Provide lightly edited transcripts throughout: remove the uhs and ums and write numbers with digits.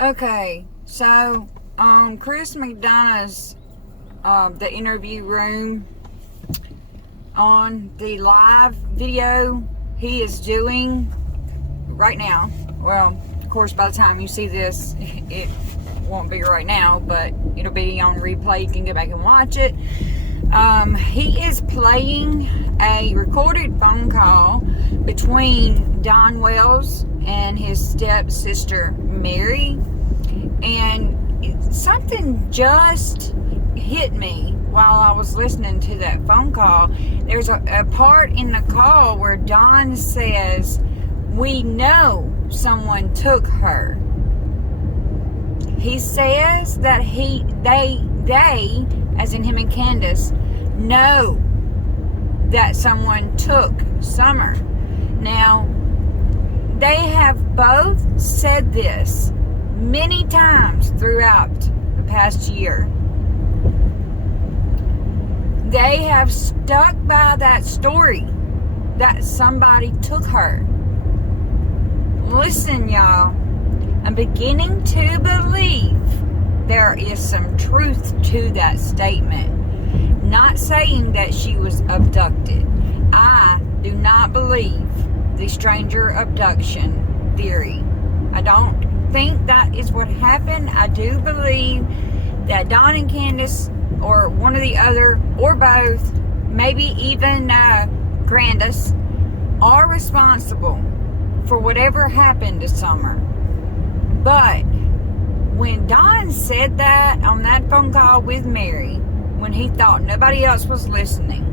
Okay, so Chris McDonough's the interview room on the live video he is doing right now. Well, of course, by the time you see this, it won't be right now, but it'll be on replay. You can go back and watch it. He is playing a recorded phone call between Don Wells and his stepsister Mary, and something just hit me while I was listening to that phone call. There's a part in the call where Don says, "We know someone took her." He says that they, as in him and Candace, know that someone took Summer. Now, they have both said this many times throughout the past year. They have stuck by that story that somebody took her. Listen, y'all, I'm beginning to believe there is some truth to that statement. Not saying that she was abducted. I do not believe the stranger abduction theory. I don't think that is what happened. I do believe that Don and Candace, or one or the other, or both, maybe even Grandis, are responsible for whatever happened to Summer. But when Don said that on that phone call with Mary, when he thought nobody else was listening,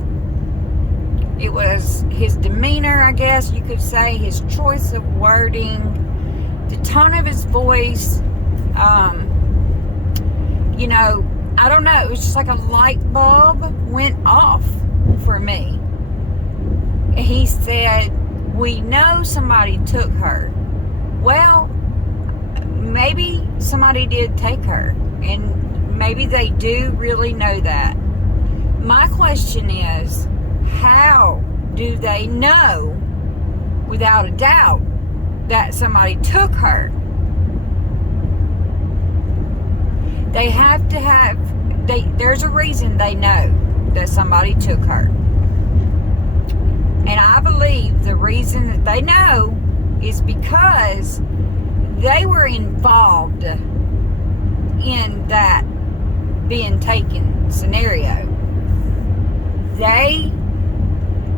it was his demeanor, I guess you could say, his choice of wording, the tone of his voice, I don't know, it was just like a light bulb went off for me. He said, "We know somebody took her." Well, maybe somebody did take her, and maybe they do really know that. My question is, how do they know without a doubt that somebody took her? They have to have, there's a reason they know that somebody took her. And I believe the reason that they know is because they were involved in that being taken scenario. They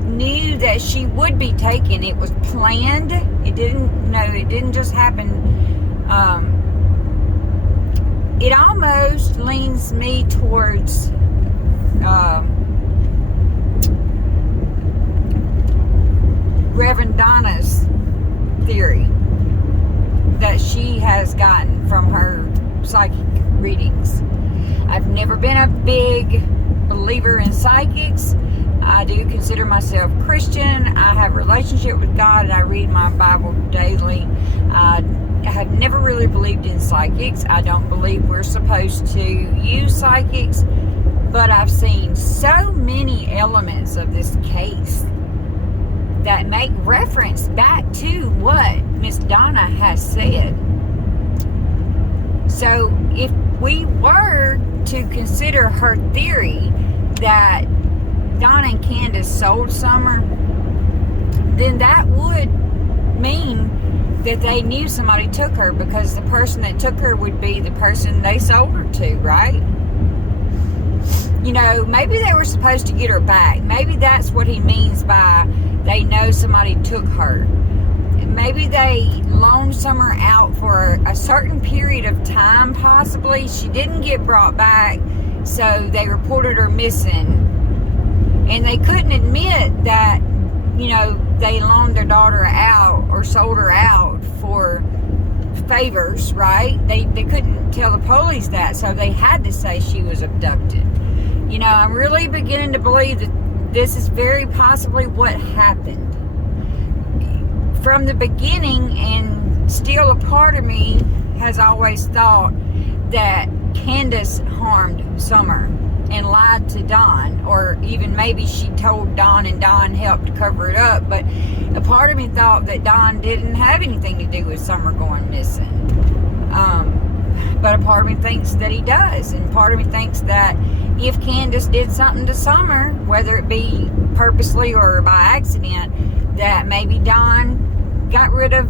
knew that she would be taken. It was planned. It didn't just happen. It almost leans me towards Reverend Donna's theory that she has gotten from her psychic readings. I've never been a big believer in psychics. I do consider myself Christian. I have a relationship with God, and I read my Bible daily. I have never really believed in psychics. I don't believe we're supposed to use psychics, but I've seen so many elements of this case that make reference back to what Miss Donna has said. So if we were to consider her theory that Don and Candace sold Summer, then that would mean that they knew somebody took her, because the person that took her would be the person they sold her to, right? Maybe they were supposed to get her back. Maybe that's what he means by they know somebody took her. Maybe they loaned Summer out for a certain period of time, possibly. She didn't get brought back, so they reported her missing. And they couldn't admit that, they loaned their daughter out or sold her out for favors, right? They couldn't tell the police that, so they had to say she was abducted. I'm really beginning to believe that this is very possibly what happened from the beginning, and still a part of me has always thought that Candace harmed Summer and lied to Don, or even maybe she told Don and Don helped cover it up, but a part of me thought that Don didn't have anything to do with Summer going missing. part of me thinks that he does, and part of me thinks that if Candace did something to Summer, whether it be purposely or by accident, that maybe Don got rid of,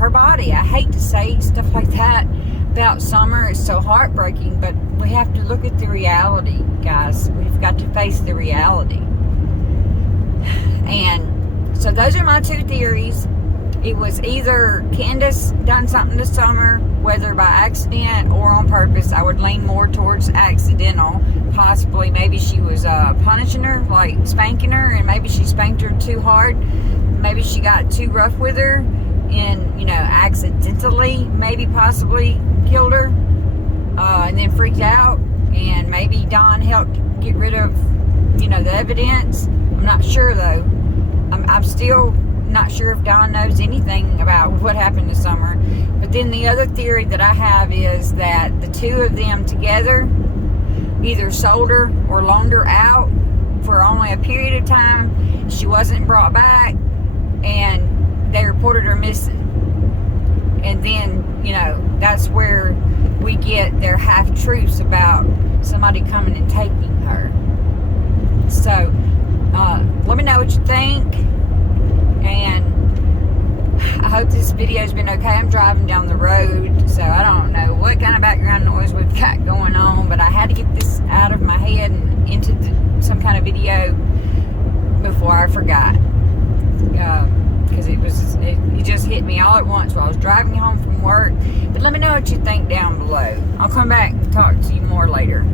her body. I hate to say stuff like that about Summer. It's so heartbreaking, but we have to look at the reality, guys. We've got to face the reality. And so those are my two theories. It was either Candace done something to Summer, whether by accident or on purpose. I would lean more towards accidental. Possibly, maybe she was punishing her, like spanking her, and maybe she spanked her too hard. Maybe she got too rough with her and, accidentally, maybe possibly killed her, and then freaked out. And maybe Don helped get rid of, the evidence. I'm not sure, though. I'm still not sure if Don knows anything about what happened to Summer. But then the other theory that I have is that the two of them together either sold her or loaned her out for only a period of time. She wasn't brought back, and they reported her missing. And then, that's where we get their half-truths about somebody coming and taking her. So, let me know what you think. And I hope this video's been okay. I'm driving down the road, so I don't know what kind of background noise we've got going on, but I had to get this out of my head and into some kind of video before I forgot. Because it just hit me all at once while I was driving home from work. But let me know what you think down below. I'll come back and talk to you more later.